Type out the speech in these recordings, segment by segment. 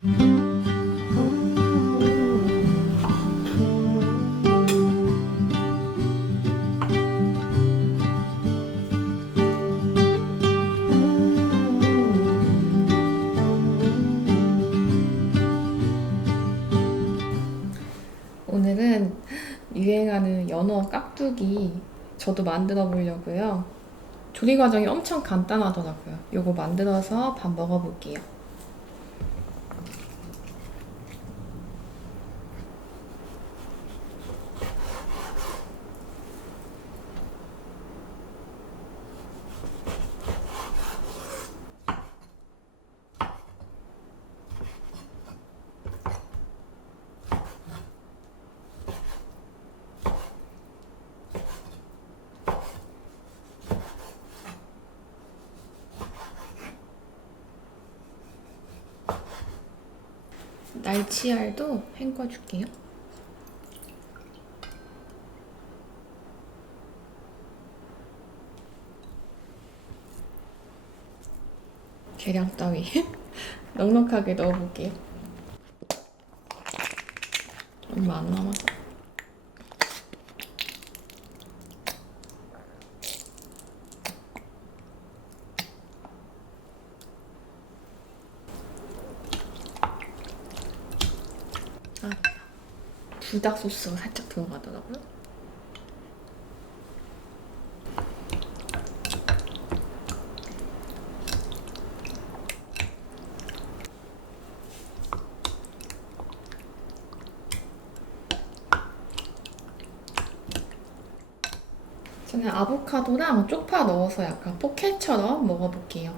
오늘은 유행하는 연어 깍두기 저도 만들어 보려고요. 조리 과정이 엄청 간단하더라고요. 요거 만들어서 밥 먹어볼게요. 날치알도 헹궈줄게요. 계량 따위 넉넉하게 넣어볼게요. 얼마 안 남아서. 불닭 소스가 살짝 들어가더라고요. 저는 아보카도랑 쪽파 넣어서 약간 포케처럼 먹어볼게요.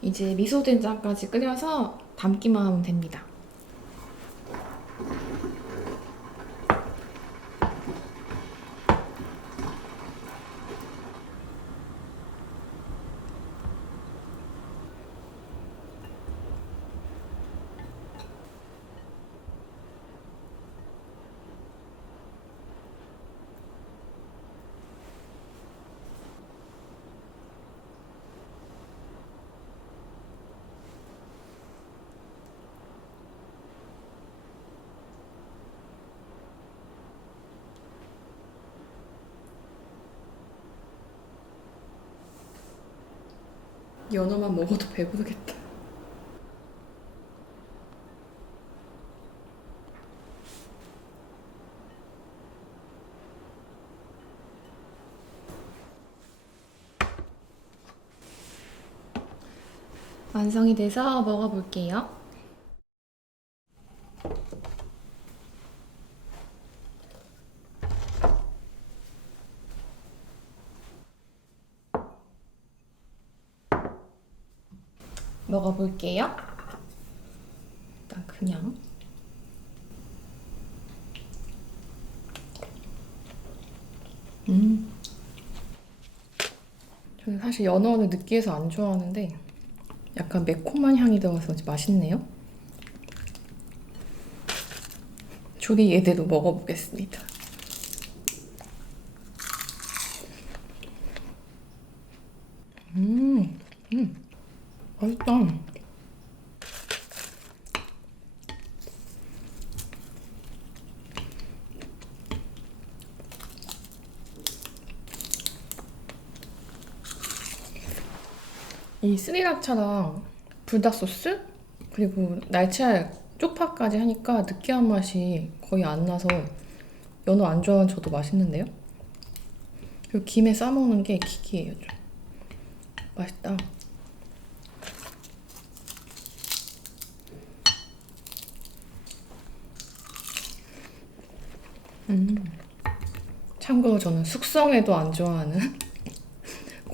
이제 미소된장까지 끓여서 담기만 하면 됩니다. 연어만 먹어도 배부르겠다. 완성이 돼서 먹어볼게요. 먹어볼게요. 일단 그냥. 저는 사실 연어를 느끼해서 안 좋아하는데 약간 매콤한 향이 들어서 맛있네요. 조리 예대로 먹어보겠습니다. 맛있다. 이 스리라차랑 불닭 소스 그리고 날치알 쪽파까지 하니까 느끼한 맛이 거의 안 나서 연어 안 좋아하는 저도 맛있는데요? 그리고 김에 싸먹는 게 킥이에요. 좀 맛있다. 참고로 저는 숙성해도 안 좋아하는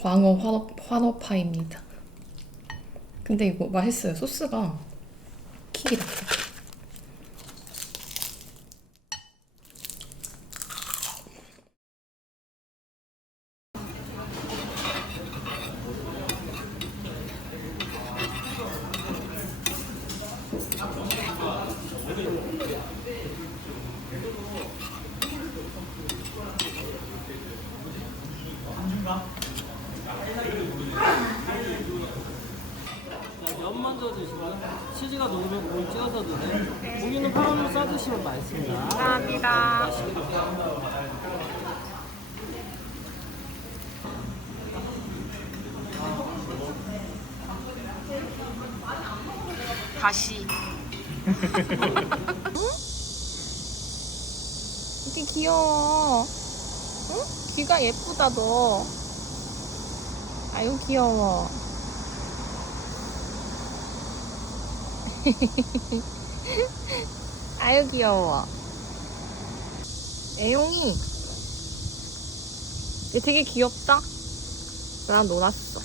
광어 환어파입니다. 근데 이거 맛있어요. 소스가 킥이다. 치즈가 녹으면 고기 찍어서 드세요. 고기는 파란으로 싸드시면 맛있습니다. 감사합니다. 맛있게 드세요. 다시. 이게 귀여워. 응? 귀가 예쁘다 너. 아유 귀여워. 아유 귀여워. 애용이. 얘 되게 귀엽다. 나랑 놀았어.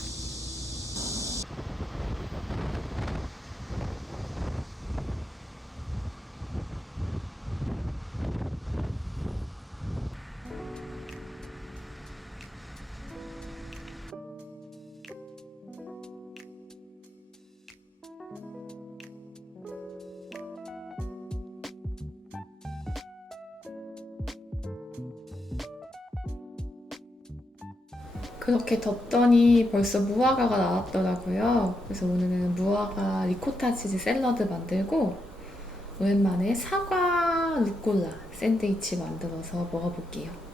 그렇게 뒀더니 벌써 무화과가 나왔더라고요. 그래서 오늘은 무화과 리코타 치즈 샐러드 만들고 오랜만에 사과 루꼴라 샌드위치 만들어서 먹어볼게요.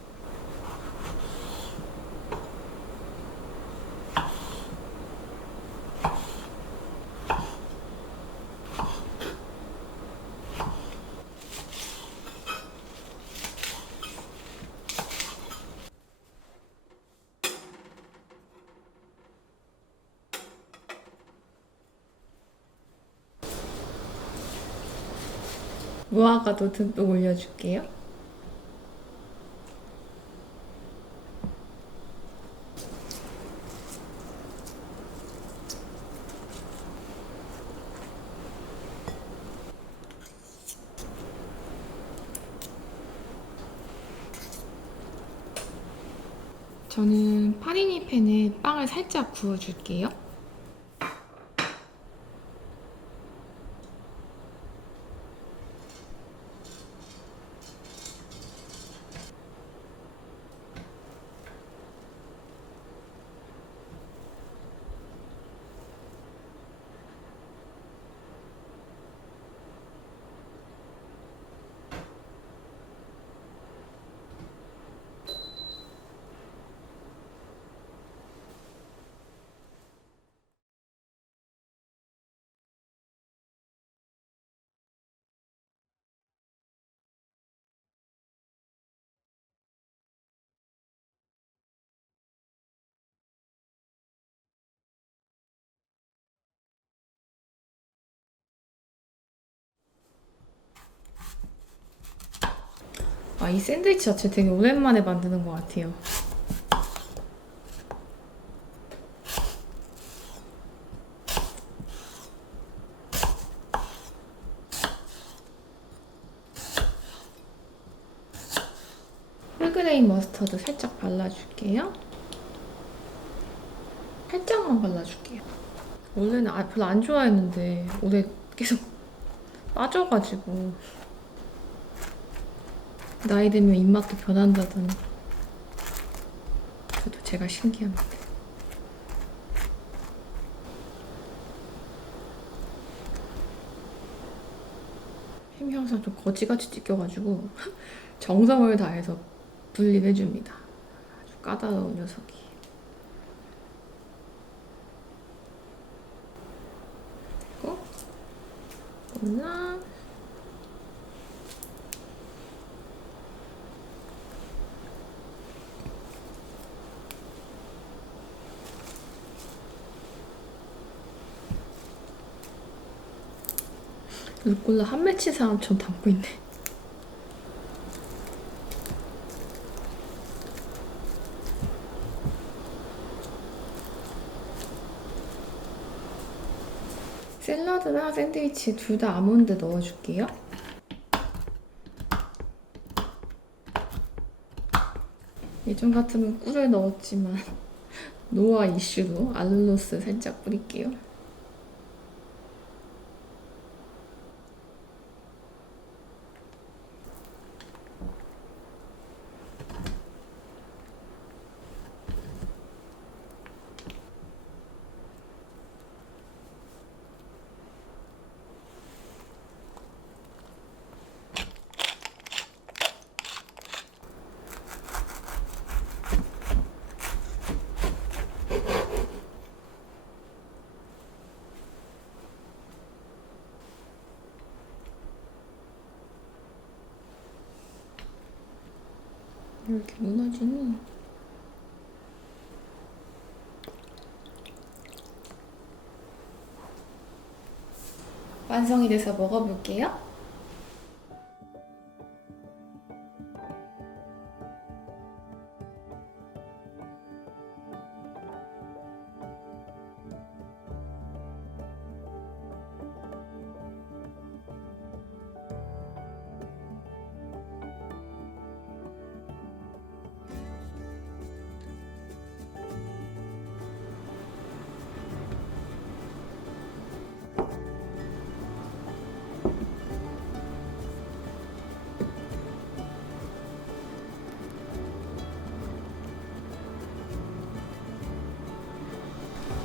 무화과도 듬뿍 올려줄게요. 저는 파리니 팬에 빵을 살짝 구워줄게요. 이 샌드위치 자체 되게 오랜만에 만드는 것 같아요. 홀그레인 머스터드 살짝 발라줄게요. 살짝만 발라줄게요. 원래는 별로 안 좋아했는데 올해 계속 빠져가지고 나이 들면 입맛도 변한다더니 저도 제가 신기합니다. 햄이 항상 좀 거지같이 찢겨가지고 정성을 다해서 분리를 해줍니다. 아주 까다로운 녀석이. 그리고 콜라. 루꼴라 한 맺힌 사람처럼 담고 있네. 샐러드나 샌드위치 둘 다 아몬드 넣어줄게요. 예전 같으면 꿀을 넣었지만 노화 이슈로 알룰로스 살짝 뿌릴게요. 이렇게 무너지니? 완성이 돼서 먹어볼게요.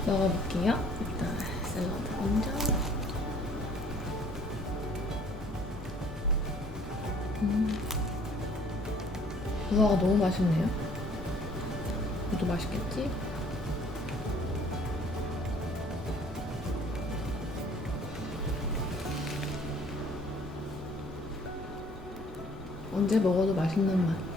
먹어볼게요. 일단 샐러드 먼저. 무화과 너무 맛있네요. 이것도 맛있겠지? 언제 먹어도 맛있는 맛.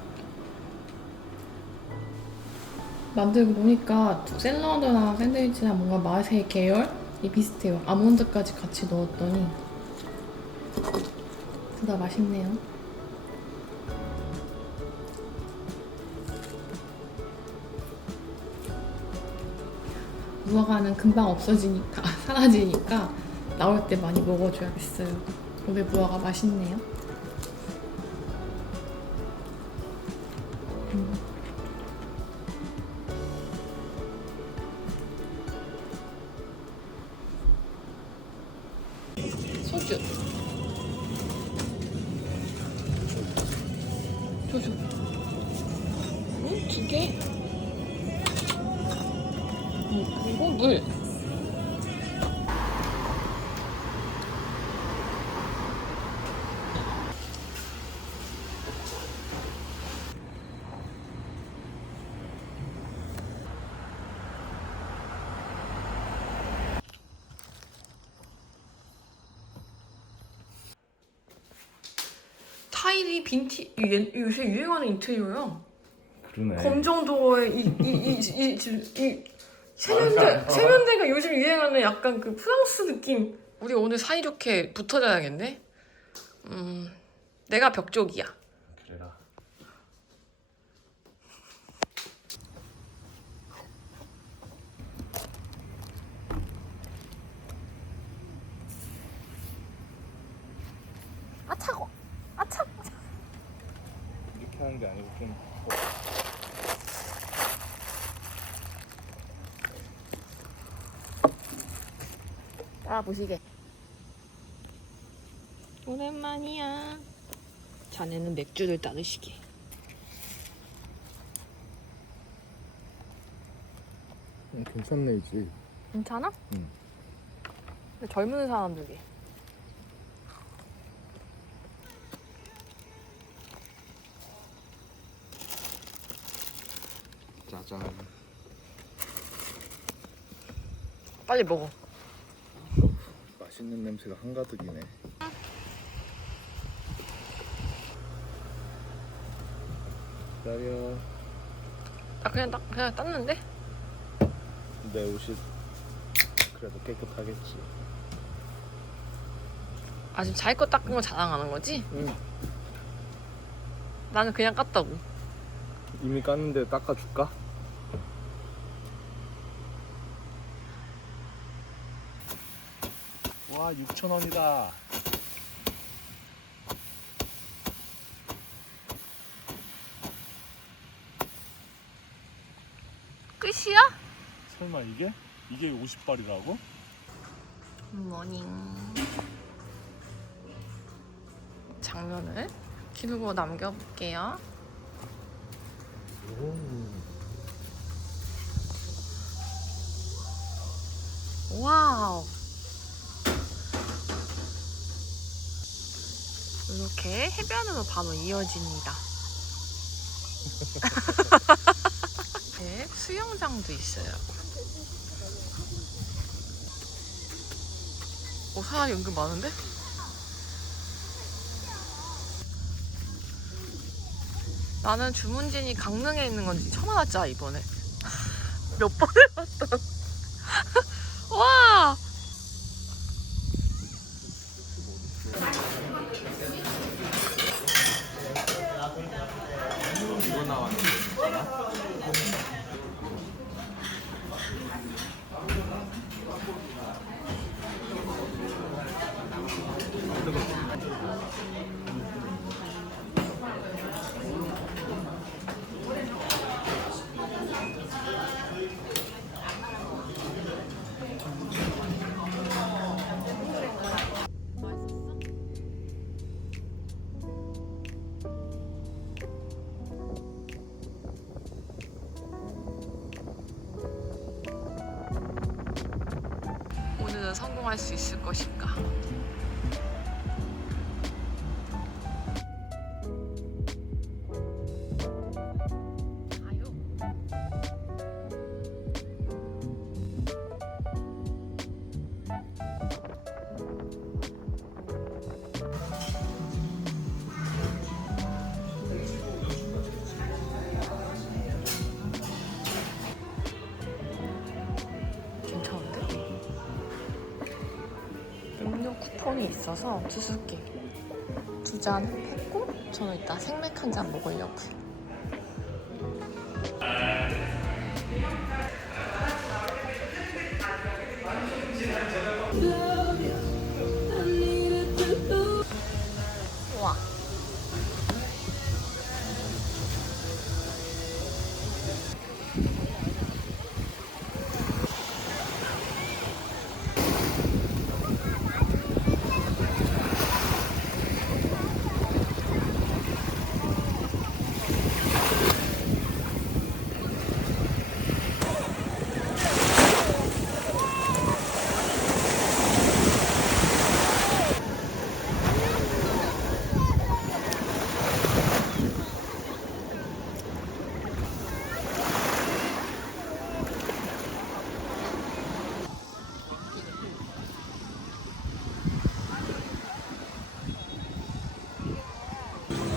만들고 보니까 샐러드나 샌드위치나 뭔가 맛의 계열이 비슷해요. 아몬드까지 같이 넣었더니 둘 다 맛있네요. 무화과는 금방 없어지니까 사라지니까 나올 때 많이 먹어줘야겠어요. 올해 무화과 맛있네요. 소주. 소주. 응? 2개. 그리고 물. 타일이 요새 유행하는 인테리어야. 그러네. 검정도어에 이 세면대가 요즘 유행하는 약간 그 프랑스 느낌. 우리 오늘 사이좋게 붙어 자야겠네. 내가 벽쪽이야. 그래라. 아 차고. 아 차. 이렇게 하는 게 아니고 좀. 따라보시게. 오랜만이야. 자네는 맥주를 따르시게. 괜찮네 이제. 괜찮아? 응. 근데 젊은 사람들이. 짜잔. 빨리 먹어. 맛있는 냄새가 한가득이네. 기다려. 아 그냥 땄는데? 내 옷이 그래도 깨끗하겠지. 아 지금 자기 거 닦은 거 자랑하는 거지? 응. 나는 그냥 깠다고. 이미 깠는데 닦아줄까? 와 6,000원이다. 끝이야? 설마 이게 50발이라고? 굿모닝. 장면을 기르고 남겨볼게요. 와우. 이렇게 해변으로 바로 이어집니다. 네, 수영장도 있어요. 사람이 은근 많은데? 나는 주문진이 강릉에 있는 건지 처음 알았잖아 이번에. 몇 번 해봤던. 와. 이거 나왔네. 오늘은 성공할 수 있을 것인가? 괜찮은데? 음료 쿠폰이 있어서 주술게. 2잔 했고 저는 이따 생맥 한 잔 먹으려고. 우와.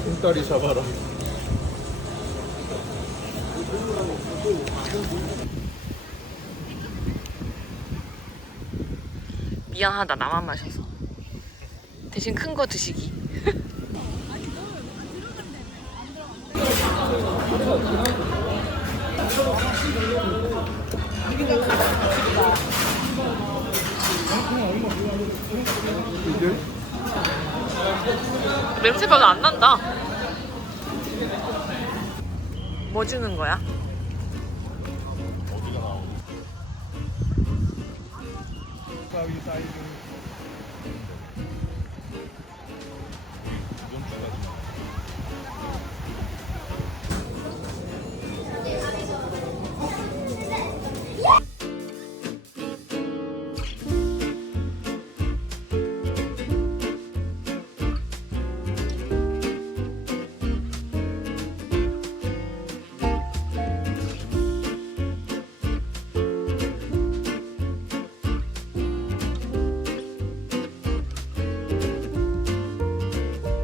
똥다리 잡아라. 미안하다 나만 마셔서. 대신 큰 거 드시기. 냄새 별로 안 난다. 뭐 주는 거야? 어디가 나오고? 사위 사이즈.